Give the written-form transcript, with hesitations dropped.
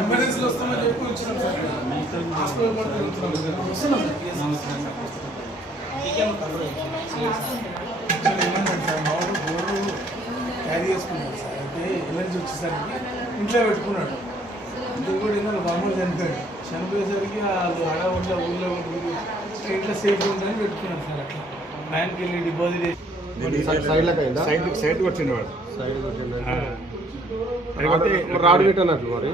ఎమర్జెన్సీలో వస్తామని చెప్పి వచ్చినాం సార్. హాస్పిటల్ కూడా తిరుగుతున్నాం సార్. ఏమంటారు సార్, మామూలు బోర్డు క్యారీ చేసుకున్నాడు సార్. అయితే ఎమర్జెన్సీ వచ్చేసరికి ఇంట్లో పెట్టుకున్నాడు. ఇంటికి కూడా ఇంకా మామూలు చనిపోయాడు. చనిపోయేసరికి వాళ్ళు హడావుడ్లో ఊళ్ళో ఇంట్లో సేఫ్ ఉంటుందని పెట్టుకున్నాడు సార్. అట్లా బ్యాంక్కి వెళ్ళి డిపాజిట్ చేసి సైడ్ వచ్చింది వాడు. రాడు పెట్టినట్లు మరి